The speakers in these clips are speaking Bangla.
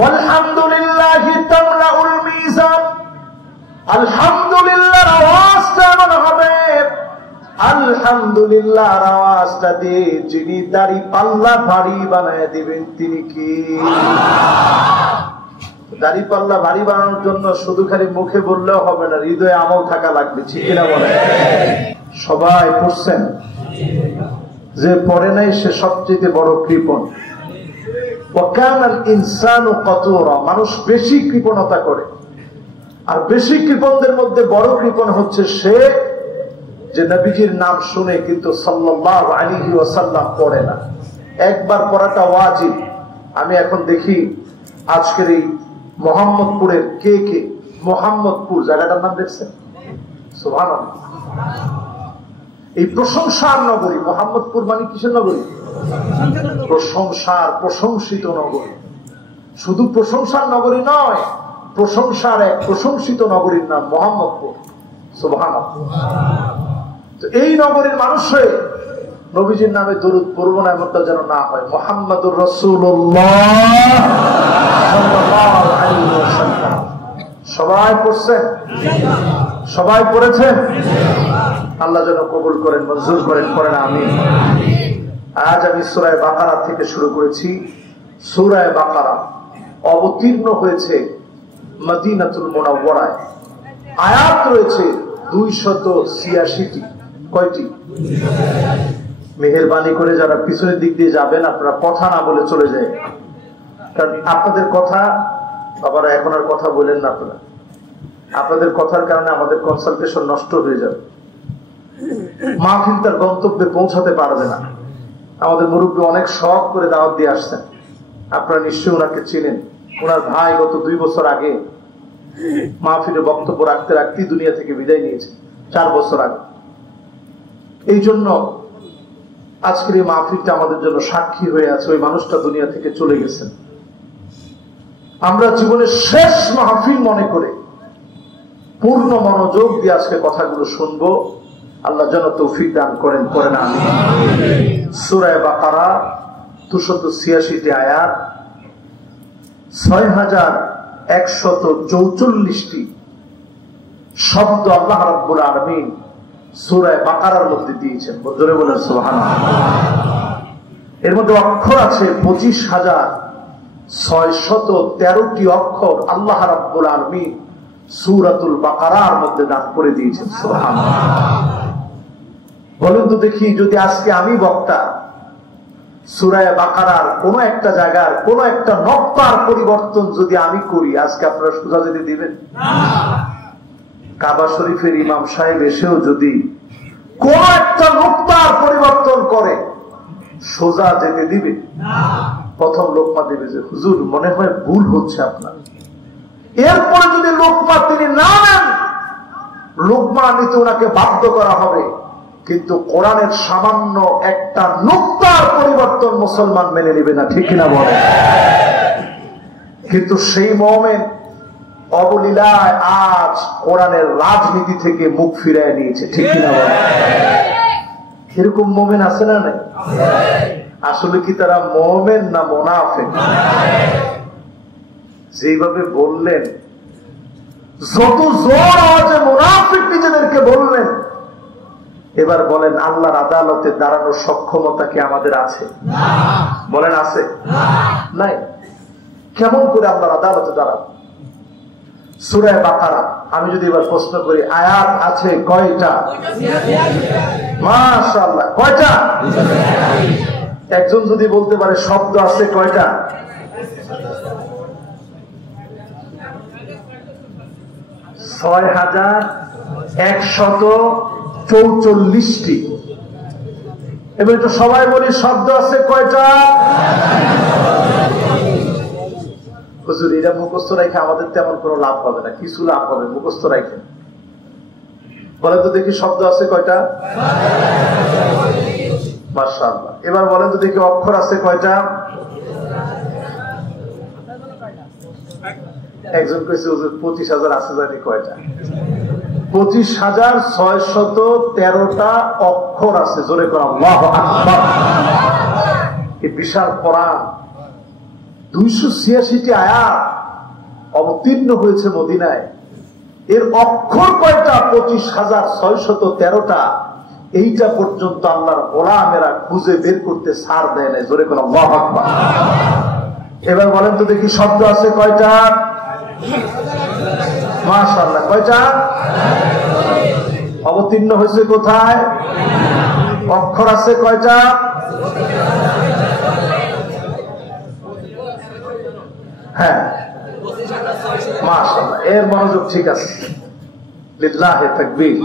আলহামদুলিল্লাহি তামলাউল মিজান, আলহামদুলিল্লাহর আওয়াজটা এমন হবে, আলহামদুলিল্লাহর আওয়াজটা দিয়ে যিনি দাড়ি পাল্লা ভারী বানায় দিবেন তিনি কি? দাড়ি পাল্লা ভারী বানানোর জন্য শুধু খালি মুখে বললেও হবে না, হৃদয়ে আমল থাকা লাগবে, ঠিক কিনা বলে? সবাই পড়ছেন? যে পড়ে নাই সে সবচেয়ে বড় কৃপণ। ওয়াকানাল ইনসানু কাতুরা, মানুষ বেশি কৃপণতা করে। আর বেশি কৃপণদের মধ্যে বড় কৃপণ হচ্ছে সে যে নবীজির নাম শুনে কিন্তু সাল্লাল্লাহু আলাইহি ওয়াসাল্লাম পড়ে না। একবার পড়াটা ওয়াজিব। আমি এখন দেখি আজকের এই মোহাম্মদপুরের কে কে, মোহাম্মদপুর জায়গাটার নাম দেখছেন? সুবহানাল্লাহ। এই প্রশংসার নগরী মোহাম্মদপুর, মানে কিসের নগরী? প্রশংসার, প্রশংসিত নগরী। শুধু প্রশংসার নগরী নয়, প্রশংসার এক প্রশংসিত নগরীর নাম মোহাম্মদপুর। সুবহানাল্লাহ। তো এই নগরীর মানুষ হয়ে নবীজির নামে দরুদ পড়ব না এমনটা যেন না হয়। মুহাম্মাদুর রাসূলুল্লাহ সাল্লাল্লাহু আলাইহি ওয়াসাল্লাম। সবাই পড়ছেন? সবাই পড়েছেন? আল্লাহ যেন কবুল করেন, মঞ্জুর করেন, পড়েন আমিন। আজ আমি সূরা বাকারা থেকে শুরু করেছি। সূরা বাকারা অবতীর্ণ হয়েছে মদিনাতুল মুনাওয়ারায়। আয়াত রয়েছে 286টি। কয়টি? মেহেরবানি করে যারা পিছনের দিক দিয়ে যাবেন আপনারা কথা না বলে চলে যায়, কারণ আপনাদের কথা, বাবারা এখন আর কথা বলেন না, আপনাদের কথার কারণে আমাদের কনসালটেশন নষ্ট হয়ে যাবে, মাহফিল তার গন্তব্যে পৌঁছাতে পারবে না। আমাদের মুরব্বী অনেক শখ করে দাওয়াত দিয়ে আসছেন, আপনারা নিশ্চয়ই ওনাকে চিনেন। ওনার ভাই গত 2 বছর আগে মাহফিলে বক্তব্য রাখতে রাখতেই দুনিয়া থেকে বিদায় নিয়েছে, 4 বছর আগে। এই জন্য আজকের এই মাহফিলটা আমাদের জন্য সাক্ষী হয়ে আছে, ওই মানুষটা দুনিয়া থেকে চলে গেছেন। আমরা জীবনের শেষ মাহফিল মনে করে পূর্ণ মনোযোগ দিয়ে আজকে কথাগুলো শুনবো। আল্লাহ যেন তৌফিক দান করেন, করেন আমিন। সূরা বাকারা 286টি আয়াত, 6144টি শব্দ আল্লাহ রাব্বুল আলামিন সূরা বাকারার মধ্যে দিয়েছেন। জোরে বলেন সুবহানাল্লাহ। এর মধ্যে অক্ষর আছে 25,613টি অক্ষর আল্লাহ রাব্বুল আলামিন সূরাতুল বাকারার মধ্যে দান করে দিয়েছেন। সুবহানাল্লাহ। বলেন তো দেখি, যদি আজকে আমি বক্তা সূরা বাকারার কোন একটা জায়গার কোন একটা নক্তার পরিবর্তন যদি আমি করি, আজকে আপনারা সোজা যেতে দিবেন? কাবা শরীফের ইমাম সাহেব এসেও যদি কোন একটা নক্তার পরিবর্তন করে, সোজা যেতে দিবে? প্রথম লোকমা দেবে যে হুজুর মনে হয় ভুল হচ্ছে আপনার। এরপরে যদি লোকমা তিনি না নেন, লোকমা নিতে ওনাকে বাধ্য করা হবে, কিন্তু কোরআনের সামান্য একটা নুক্তার পরিবর্তন মুসলমান মেনে নেবে না, ঠিক কিনা বলে? কিন্তু সেই মুমিন অবলীলায় আজ কোরআনের রাজনীতি থেকে মুখ ফিরিয়ে নিয়েছে, ঠিক কিনা বলে? এরকম মুমিন আছে না নাই? আসলে কি তারা মুমিন না মুনাফিক? যেভাবে বললেন, যত জোর আওয়াজে মুনাফিক নিজেদেরকে বললেন, এবার বলেন আল্লাহর আদালতে দাঁড়ানোর সক্ষমতা কি আমাদের আছে? বলেন আছে? নাই। কেমন করে আল্লাহর আদালতে দাঁড়াবো? সূরা বাকারা আমি যদি এবার প্রশ্ন করি, আয়াত আছে কয়টা? মাশাআল্লাহ, কয়টা? একজন যদি বলতে পারে শব্দ আছে কয়টা? 6144টি। এবার তো সবাই বলি শব্দ আছে কয়টা? হুজুর এটা মুখস্থ রেখে আমাদের তেমন কোনো লাভ হবে না। কিছু লাভ হবে, মুখস্থ রেখে বলেন তো দেখি শব্দ আছে কয়টা? মাশাআল্লাহ। এবার বলেন তো দেখি অক্ষর আছে কয়টা? একজন কইছে হুজুর 25,000 আছে, জানি কয়টা? 25,613টা অক্ষর আছে। জোরে করে আল্লাহু আকবার। এই বিশাল কোরআন 286টি আয়াত অবতীর্ণ হয়েছে মদিনায়। এর অক্ষর কয়টা? 25,613টা। এইটা পর্যন্ত আল্লাহর গোলামেরা খুঁজে বের করতে ছাড় দেয় না। জোরে কোন আল্লাহু আকবার। এবার বলেন তো দেখি, শব্দ আছে কয়টা? মাশাআল্লাহ, কয়টা? অবতীর্ণ হয়েছে কোথায়? অক্ষর আছে কয়টা? হ্যাঁ, মাশাআল্লাহ, এর মনোযোগ ঠিক আছে। লিল্লাহি তাকবীর।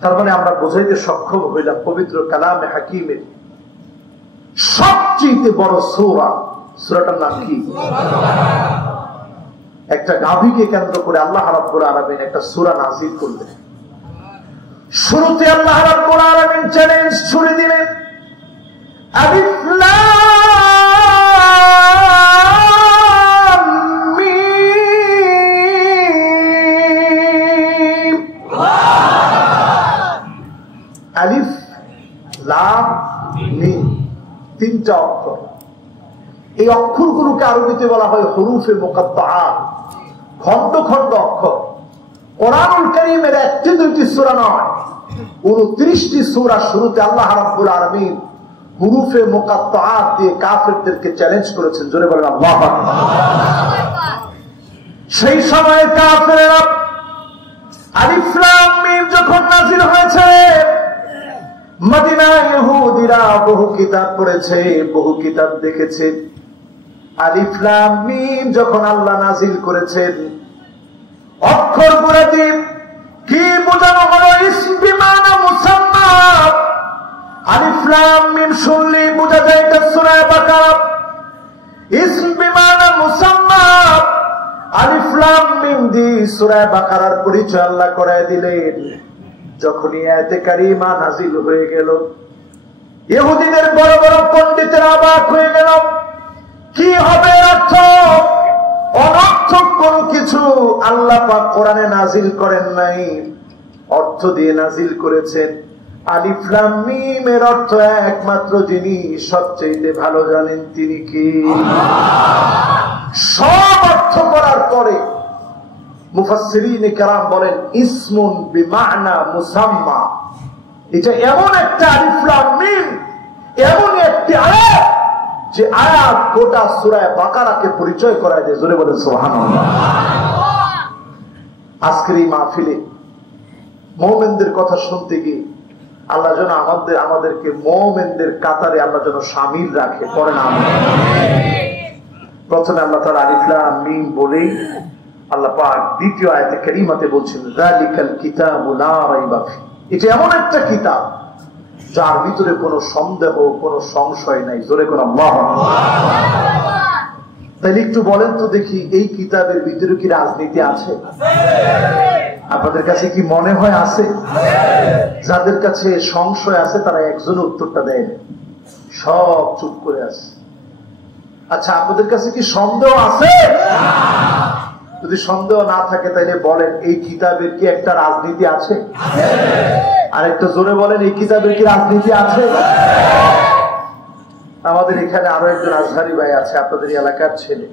তার মানে আমরা বোঝাইতে সক্ষম হইলাম পবিত্র কালামে হাকিমের সবচেয়ে বড় সূরা। সূরাটার নাম কি? একটা গাভীকে কেন্দ্র করে আল্লাহ রাব্বুল আলামিন একটা সূরা নাযিল করলেন। শুরুতে আল্লাহ রাব্বুল আলামিন চ্যালেঞ্জ ছুড়ে দিলেন, আলিফ লাম মিম। আলিফ লাম মিম, তিনটা অক্ষর। এই অক্ষরগুলোকে আরবিতে বলা হয় হুরুফে মুকাত্তাআত, খন্ড খন্ড অক্ষর। কোরআনুল কারীমের একটি দুইটি সূরা নয়, 29টি সূরা শুরুতে আল্লাহ রাব্বুল আলামিন হুরুফে মুকাত্তাআত দিয়ে কাফেরদেরকে চ্যালেঞ্জ করেছেন। জোরে বলেন আল্লাহু আকবার। সেই সময় কাফেররা আলিফ লাম মিম যখন নাযিল হয়েছে, মদিনায় ইহুদিরা বহু কিতাব পড়েছে, বহু কিতাব দেখেছে। আলিফ লাম মিম যখন আল্লাহ নাযিল করেছেন, অক্ষরগুলো দিয়ে কি বোঝানো হলো? ইসম বিমানা মুসাম্মা। আলিফ লাম মিম শুনলে বোঝা যায় এটা সূরা বাকারা। ইসম বিমানা মুসাম্মা, আলিফ লাম মিম দিয়ে সূরা বাকারার পরিচয় আল্লাহ করায় দিলেন। যখনই আয়াতে কারিমা নাযিল হয়ে গেল, ইহুদিদের বড় বড় পণ্ডিতেরা অবাক হয়ে গেল। কি হবে অর্থ? অনর্থক কোন কিছু আল্লাহ পাক কোরআনে নাযিল করেন নাই, অর্থ দিয়ে নাযিল করেছেন। আলিফ লাম মিম এর অর্থ একমাত্র যিনি সবচেয়ে ভালো জানেন, তিনি কি? সব অর্থ করার পরে মুফাসসিরিনে কেরাম বলেন, ইসমুন বিমানা মুসাম্মা। এটা এমন একটা আলিফ লাম মিম, এমন একটি আয়াত যে আয়াত গোটা সূরা বাকারাকে পরিচয় করায় দেয়। জোরে বলেন সুবহানাল্লাহ। আজকের এই মাহফিলে মুমিনদের কথা শুনতে গিয়ে আল্লাহ যেন আমাদেরকে মুমিনদের কাতারে আল্লাহ যেন শামিল রাখে। পড়েন আমিন। প্রথমে আল্লাহ তাআলা আলিফ লাম মিম বলে আল্লাহ পাক দ্বিতীয় আয়াতে কারিমাতে বলছেন, যালিকাল কিতাবু লা রাইবা ফি। এটা এমন একটা কিতাব যার ভিতরে কোনো সন্দেহ, কোনো সংশয় নাই। জোরে কোন আল্লাহু আকবার। তাহলে একটু বলেন তো দেখি, এই কিতাবের ভিতরে কি রাজনীতি আছে? আপনাদের কাছে কি মনে হয় আছে? যাদের কাছে সংশয় আছে তারা একজন উত্তরটা দেয়, সব চুপ করে আছে। আচ্ছা, আপনাদের কাছে কি সন্দেহ আছে? যদি সন্দেহ না থাকে তাহলে বলেন, এই কিতাবের কি একটা রাজনীতি আছে? আর একটা জোরে বলেন, এই কিতাবের কি রাজনীতি আছে? আমাদের এখানে আরো একজন আজহারি ভাই আছে, আপনাদের এলাকার ছেলে,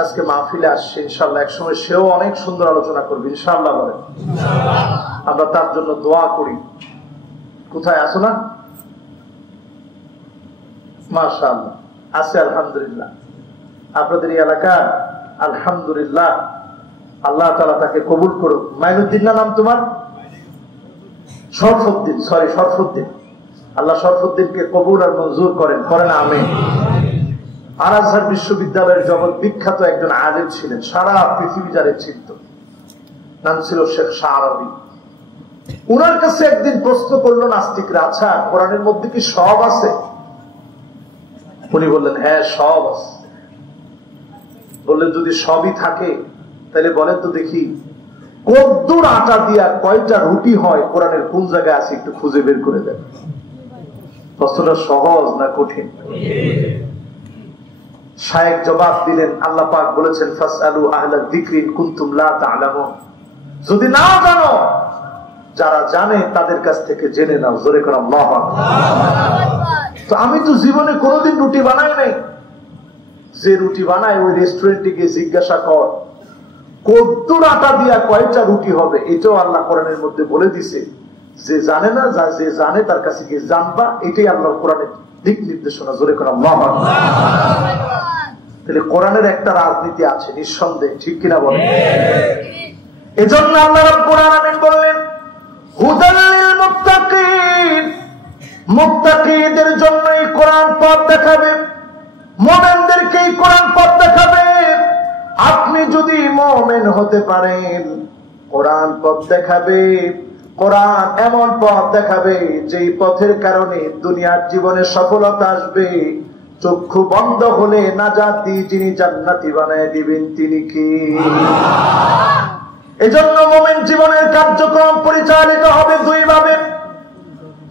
আজকে মাহফিলে আসছে। ইনশাআল্লাহ একসময় সেও অনেক সুন্দর আলোচনা করবে ইনশাআল্লাহ। বলেন, আমরা তার জন্য দোয়া করি। কোথায় আছো না? মাশাআল্লাহ আছে, আলহামদুলিল্লাহ। আপনাদের এই এলাকার আলহামদুলিল্লাহ, আল্লাহ তাআলা তাকে কবুল করুক। মাইনুদ্দিন না নাম তোমার? শরফুদ্দিন, সরি শরফুদ্দিন। আল্লাহ শরফুদ্দিনকে কবুল আর মঞ্জুর করেন। করেন আমিন। আর আজহার বিশ্ববিদ্যালয়ের জগৎ বিখ্যাত একজন আলেম ছিলেন, সারা পৃথিবী যারে চিনত। নাম ছিল শেখ শাহরাবি। উনার কাছে একদিন প্রশ্ন করলো নাস্তিকরা, আচ্ছা কোরআনের মধ্যে কি সব আছে? উনি বললেন, হ্যাঁ সব আছে। বললেন, যদি সবই থাকে তাহলে বলেন তো দেখি, কদ্দুর আটা দিয়া কয়টা রুটি হয় কোরআনের কোন জায়গায় আছে একটু খুঁজে বের করে দেন। প্রশ্নটা সহজ না কঠিন? শায়েখ জবাব দিলেন, আল্লাহ পাক বলেছেন, ফাসআলু আহলা যিকরি ইন কুনতুম লা তা'লামুন। যদি না জানো, যারা জানে তাদের কাছ থেকে জেনে নাও। জোরে করে আল্লাহু আকবার। তো আমি তো জীবনে কোনোদিন রুটি বানাই নাই, যে রুটি বানায় ওই রেস্টুরেন্টে গিয়ে জিজ্ঞাসা কর কদ্দুর আটা দিয়া কয়টা রুটি হবে, এটাও আল্লাহ কোরআনের মধ্যে বলে দিছে। যে জানে না, যে জানে তার কাছে গিয়ে জানবা, এটাই আল্লাহর কোরআনের দিক নির্দেশনা। জোরে করে আল্লাহু আকবার। তাহলে কোরআনের একটা রাজনীতি আছে নিঃসন্দেহে, ঠিক কিনা বলেন? এজন্য আল্লাহ রাব্বুল আলামিন বললেন হুদাল লিল মুত্তাকিন, মুত্তাকিদের জন্য এই কোরআন পথ দেখাবে, মুমিনদেরকে এই কোরআন পথ দেখাবে। আপনি যদি মুমিন হতে পারেন কোরআন পথ দেখাবে। কোরআন এমন পথ দেখাবে যেই পথের কারণে দুনিয়ার জীবনে সফলতা আসবে। চক্ষু বন্ধ হলে নাজাত দিয়ে যিনি জান্নাতি বানায় দিবেন তিনি কি? এজন্য মুমিন জীবনের কার্যক্রম পরিচালিত হবে দুই ভাবে।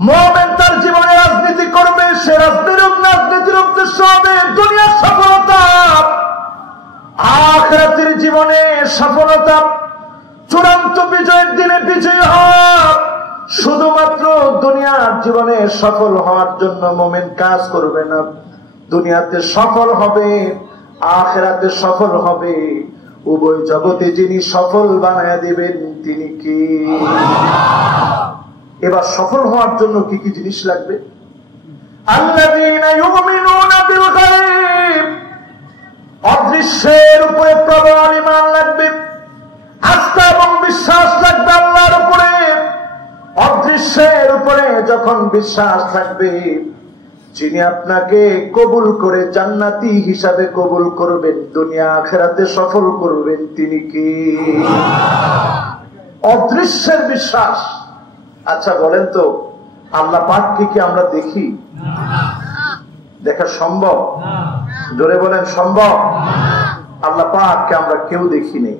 মুমিন তার জীবনে রাজনীতি করবে, সে রাজনীতির উদ্দেশ্য হবে দুনিয়ার সফলতা। আখিরাতের জীবনে সফলতা, চূড়ান্ত বিজয়ের দিনে বিজয়ী হওয়া। শুধুমাত্র দুনিয়ার জীবনে সফল হওয়ার জন্য মুমিন কাজ করবে না, দুনিয়াতে সফল হবে, আখিরাতে সফল হবে। উভয় জগতে যিনি সফল বানায় দিবেন তিনি কি? এবার সফল হওয়ার জন্য কি কি জিনিস লাগবে? আল্লাযীনা ইউমিনুনা বিল গায়ব, অদৃশ্যের উপরে প্রবল ঈমান লাগবে, আস্থা এবং বিশ্বাস লাগবে আল্লাহর উপরে। অদৃশ্যের উপরে যখন বিশ্বাস থাকবে, যিনি আপনাকে কবুল করে জান্নাতি হিসাবে কবুল করবেন, দুনিয়া আখিরাতে সফল করবেন তিনি কি? অদৃশ্যের বিশ্বাস। আচ্ছা বলেন তো, আল্লাহ পাককে কি আমরা দেখি? দেখা সম্ভব? জোরে বলেন সম্ভব? আল্লাহ পাককে আমরা কেউ দেখি নেই,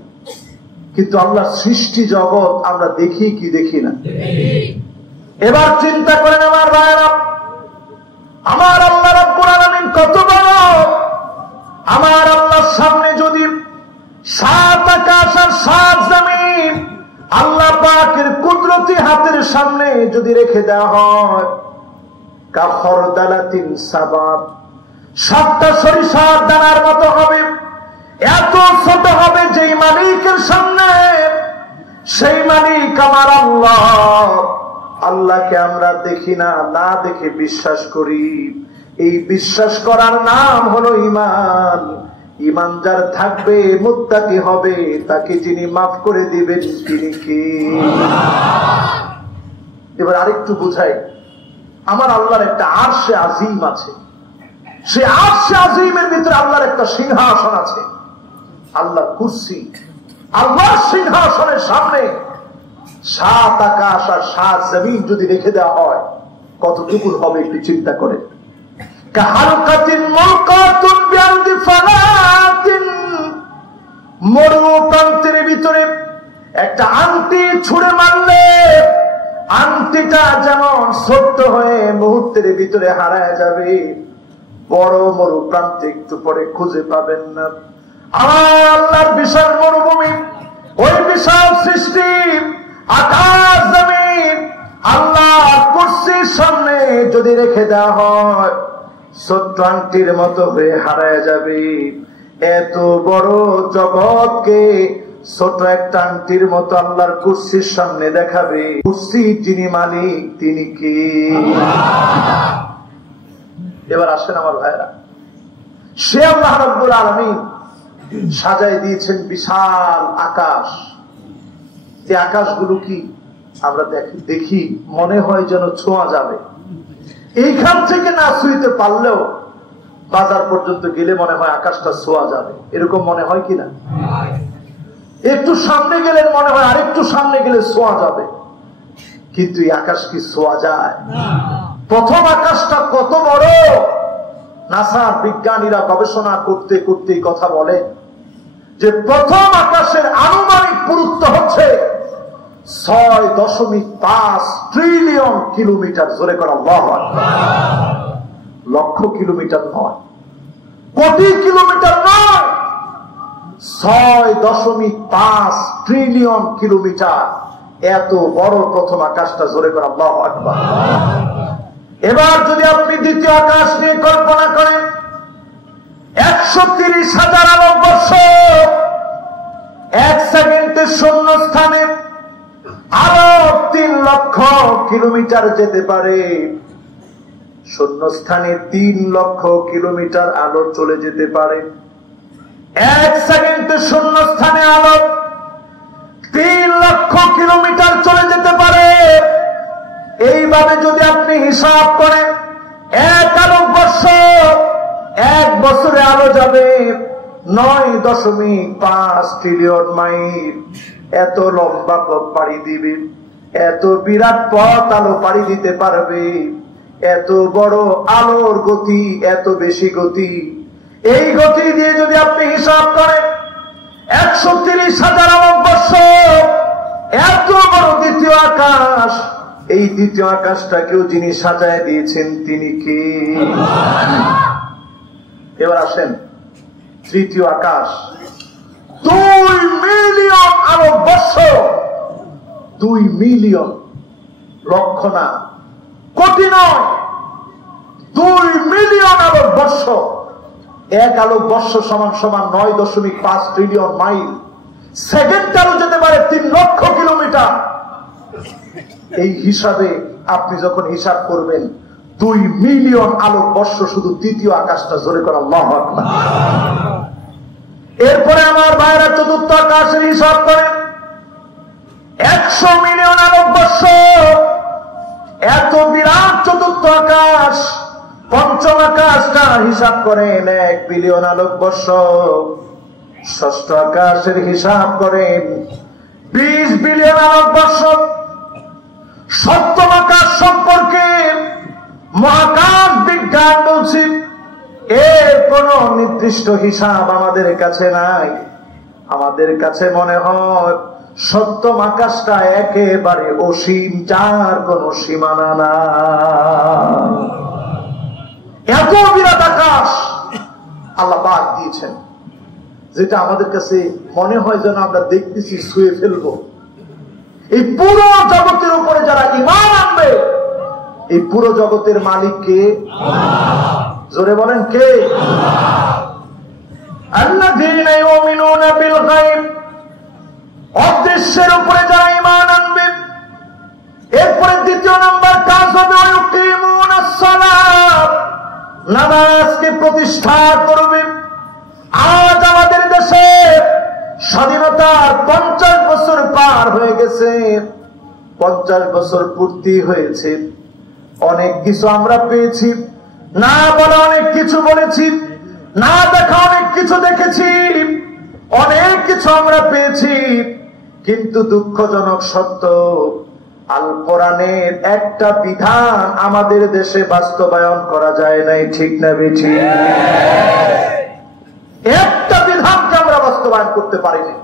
কিন্তু আল্লাহ সৃষ্টি জগৎ আমরা দেখি কি দেখি না? এবার চিন্তা করেন আমার ভাইরা, আমার আল্লাহ রাব্বুল আলামিন কত বড়। আমার আল্লাহর সামনে যদি 7 আকাশ আর 7 জমিন আল্লাহ পাকের কুদরতি হাতের সামনে যদি রেখে দেওয়া হয়, কাখরদালাতিন সাবাব, 7টা সরিষার দানার মতো হবে। এত ছোট হবে যেই মালিকের সামনে, সেই মালিক আমার আল্লাহ। আল্লাহকে আমরা দেখি না, না দেখে বিশ্বাস করি। এই বিশ্বাস করার নাম হলো ঈমান। ঈমান যার থাকবে, মুত্তাকি হবে, তাকে যিনি মাফ করে দিবেন তিনি কি? এবার আরেকটু বুঝাই, আমার আল্লাহর একটা আরশে আজিম আছে। সে আরশে আজিমের ভিতরে আল্লাহর একটা সিংহাসন আছে, আল্লাহর কুরসি। আল্লাহর সিংহাসনের সামনে 7 আকাশ আর 7 জমিন যদি রেখে দেওয়া হয়, কতটুকু হবে একটু চিন্তা করে। মরু প্রান্তের ভিতরে একটা আংটি ছুঁড়ে মারলে আংটিটা যেমন ছোট্ট হয়ে মুহূর্তের ভিতরে হারায় যাবে, বড় মরু প্রান্তে একটু পরে খুঁজে পাবেন না। আল্লাহর বিশাল মরুভূমি, ওই বিশাল সৃষ্টি আকাশ জমিন আল্লাহর কুরসির সামনে যদি রেখে দেওয়া হয়, ছোট্ট আংটির মতো হয়ে হারায় যাবে। এত বড় জগৎকে ছোট একটা আংটির মতো আল্লাহর কুরসির সামনে দেখাবে। কুরসির যিনি মালিক তিনি কি? এবার আসেন আমার ভাইরা, সে আল্লাহ রাব্বুল আলামিন সাজাই দিয়েছেন বিশাল আকাশ। এই আকাশগুলো কি আমরা দেখি মনে হয় যেন ছোঁয়া যাবে। এইখান থেকে না ছুঁইতে পারলেও বাজার পর্যন্ত গেলে মনে হয় আকাশটা ছোঁয়া যাবে, এরকম মনে হয় কিনা? একটু সামনে গেলে মনে হয় আরেকটু সামনে গেলে ছোঁয়া যাবে, কিন্তু এই আকাশ কি ছোঁয়া যায়? প্রথম আকাশটা কত বড়! নাসার বিজ্ঞানীরা গবেষণা করতে করতে কথা বলে যে প্রথম আকাশের আনুমানিক পুরুত্ব হচ্ছে 6.5 ট্রিলিয়ন কিলোমিটার। জোরে করা আল্লাহু আকবার। লক্ষ কিলোমিটার নয়, কোটি কিলোমিটার নয়, 6.5 ট্রিলিয়ন কিলোমিটার। এত বড় প্রথম আকাশটা। জোরে করা আল্লাহু আকবার। এবার যদি আপনি দ্বিতীয় আকাশ নিয়ে কল্পনা করেন, 130,000 আলোকবর্ষ। 1 সেকেন্ডের শূন্য স্থানে আলো 3 লক্ষ কিলোমিটার যেতে পারে। শূন্য স্থানে 3 লক্ষ কিলোমিটার আলো চলে যেতে পারে। 1 সেকেন্ডের শূন্য স্থানে আলো 3 লক্ষ কিলোমিটার চলে যেতে পারে। এইভাবে যদি আপনি হিসাব করেন, 1 আলোকবর্ষ 1 বছরে আলো যাবে 9.5 ট্রিলিয়ন মাইল। এত লম্বা পথ পাড়ি দিবে, এত বিরাট পথ আলো পাড়ি দিতে পারবে। এত বড় আলোর গতি, এত বেশি গতি। এই গতি দিয়ে যদি আপনি হিসাব করেন, 130,000 আলোকবর্ষ এত বড় দ্বিতীয় আকাশ। এই দ্বিতীয় আকাশটাকেও যিনি সাজায় দিয়েছেন তিনি কে? এবার আসেন তৃতীয় আকাশ। 2 মিলিয়ন আলোকবর্ষ। 2 মিলিয়ন, লক্ষ না, কোটি নয়, 2 মিলিয়ন আলোকবর্ষ। 1 আলোকবর্ষ সমান সমান 9.5 ট্রিলিয়ন মাইল। সেকেন্ড আলো যেতে পারে 3 লক্ষ কিলোমিটার। এই হিসাবে আপনি যখন হিসাব করবেন, 2 মিলিয়ন আলোকবর্ষ শুধু দ্বিতীয় আকাশটা। জোরে করে আল্লাহু আকবার। এরপরে আমার ভাইরা চতুর্থ আকাশের হিসাব করেন। 100 মিলিয়ন আলোকবর্ষ। এত বিরাট চতুর্থ আকাশ। পঞ্চম আকাশটা হিসাব করেন 1 বিলিয়ন আলোকবর্ষ। ষষ্ঠ আকাশের হিসাব করেন 20 বিলিয়ন আলোকবর্ষ। সপ্তম আকাশ সম্পর্কে মহাকাশ বিজ্ঞান বলছি, এর কোন নির্দিষ্ট হিসাব আমাদের কাছে নাই। আমাদের কাছে মনে হয় সপ্তম আকাশটা একেবারে অসীম, যার কোন সীমানা নাই। এত বিরাট আকাশ আল্লাহ পাক দিয়েছেন, যেটা আমাদের কাছে মনে হয় যেন আমরা দেখতেছি, ছুঁয়ে ফেলবো। এই পুরো জগতের উপরে যারা ঈমান আনবে, এই পুরো জগতের মালিক কে? জোরে বলেন কে? আল্লাযীনা ইউমিনুনা বিল গায়ব। অদৃশ্যের উপরে যারা ঈমান আনবে, এরপরে দ্বিতীয় নম্বর কাজ হবে ইউকিমুনাস সালাত, নামাজকে প্রতিষ্ঠা করবে। আজ আমাদের দেশে স্বাধীনতার 50 বছর পার হয়ে গেছে। 50 বছর পূর্তি হয়েছে। অনেক কিছু আমরা পেয়েছি, না বলা অনেক কিছু বলেছি, না দেখা অনেক কিছু দেখেছি, অনেক কিছু আমরা পেয়েছি। কিন্তু দুঃখজনক সত্য, আল কোরআনের একটা বিধান আমাদের দেশে বাস্তবায়ন করা যায় নাই। ঠিক না বেঠিক? একটা বিধানকে আমরা বাস্তবায়ন করতে পারিনি।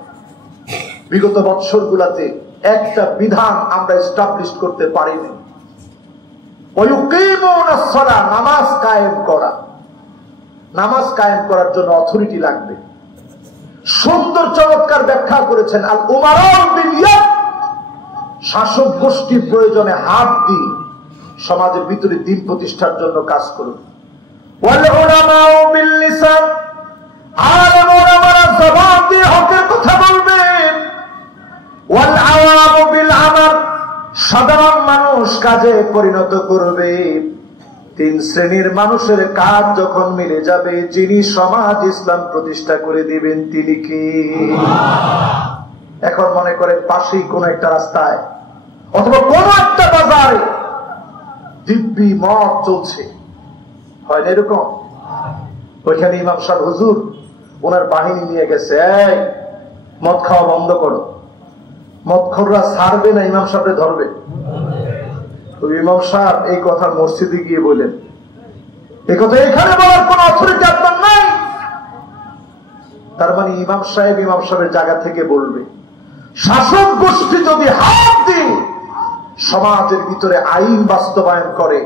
বিগত বৎসরগুলোতে একটা বিধান আমরা এস্টাবলিশ করতে পারিনি। নামাজ কায়েম করা। নামাজ কায়েম করার জন্য অথরিটি লাগবে। সুন্দর চমৎকার ব্যাখ্যা করেছেন আল উমারাউ বিল ইয়াদ। শাসক গোষ্ঠী প্রয়োজনে হাত দিয়ে সমাজের ভিতরে দিন প্রতিষ্ঠার জন্য কাজ করুন। ওয়াল উলামাউ বিল লিসান। আলেম ওলামারা জবান দিয়ে হকের কথা বলবেন। ওয়াল আওয়ামু বিল আমাল। সাধারণ মানুষ কাজে পরিণত করবে। 3 শ্রেণীর মানুষের কাজ যখন মিলে যাবে, যিনি সমাজ ইসলাম প্রতিষ্ঠা করে দিবেন তিনি কি? এখন মনে করেন পাশেই কোন একটা রাস্তায় অথবা কোন একটা বাজারে দিব্যি মদ চলছে, হয় না এরকম? ওইখানে ইমাম সাহেব হুজুর ওনার বাহিনী নিয়ে গেছে, এই মদ খাওয়া বন্ধ করো। মদখোররা ছাড়বে না, ইমাম সাহেব ধরবে। ইমাম সাহেব এই কথা মসজিদে গিয়ে বলেন। এই কথা এখানে বলার কোন অথরিটি আপনার নাই। তার মানে ইমাম সাহেবের জায়গা থেকে বলবে। শাসক গোষ্ঠী যদি হাত দিয়ে সমাজের ভিতরে আইন বাস্তবায়ন করে,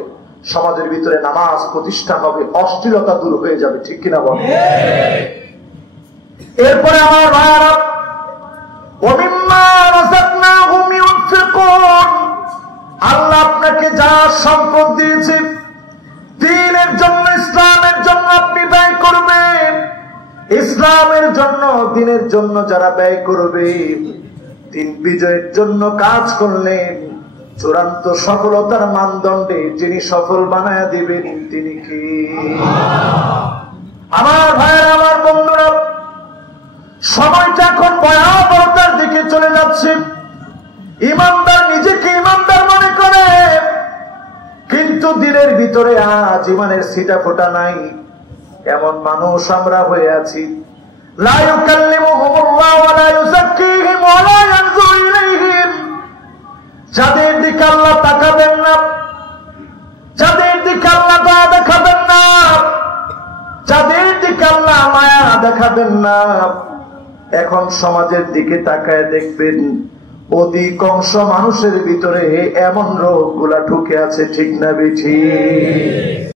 সমাজের ভিতরে নামাজ প্রতিষ্ঠা হবে, অশ্লীলতা দূর হয়ে যাবে। ঠিক কিনা বল? এরপরে আমার ভাইয়ারা, আল্লাহ আপনাকে যা সম্পদ দিয়েছে, দ্বীনের জন্য, ইসলামের জন্য আপনি ব্যয় করবেন। ইসলামের জন্য, দিনের জন্য যারা ব্যয় করবে, দিন বিজয়ের জন্য কাজ করলে চূড়ান্ত সফলতার মানদণ্ডে যিনি সফল বানায় দিবেন তিনি কি? আমার ভাইয়ের, আমার বন্ধুরা, সময়টা এখন ভয়াবহতার দিকে চলে যাচ্ছে। ইমানদার নিজেকে ইমানদার মনে করে, কিন্তু দিনের ভিতরে আজ ইমানের ছিটা ফোটা নাই। এমন মানুষ আমরা হয়ে আছি। লা ইউকাল্লিমুহুমুল্লাহু ওয়া লা ইউযাক্কিহিম ওয়া লা ইয়ানজুরু ইলাইহিম, যাদের দিকে আল্লাহ তাকাবেন না, যাদের দিকে আল্লাহ দয়া দেখাবেন না, যাদের দিকে আল্লাহ মায়া দেখাবেন না, এখন সমাজের দিকে তাকায় দেখবেন অধিকাংশ মানুষের ভিতরে এমন রোগগুলা ঢুকে আছে। ঠিক না বেঠিক?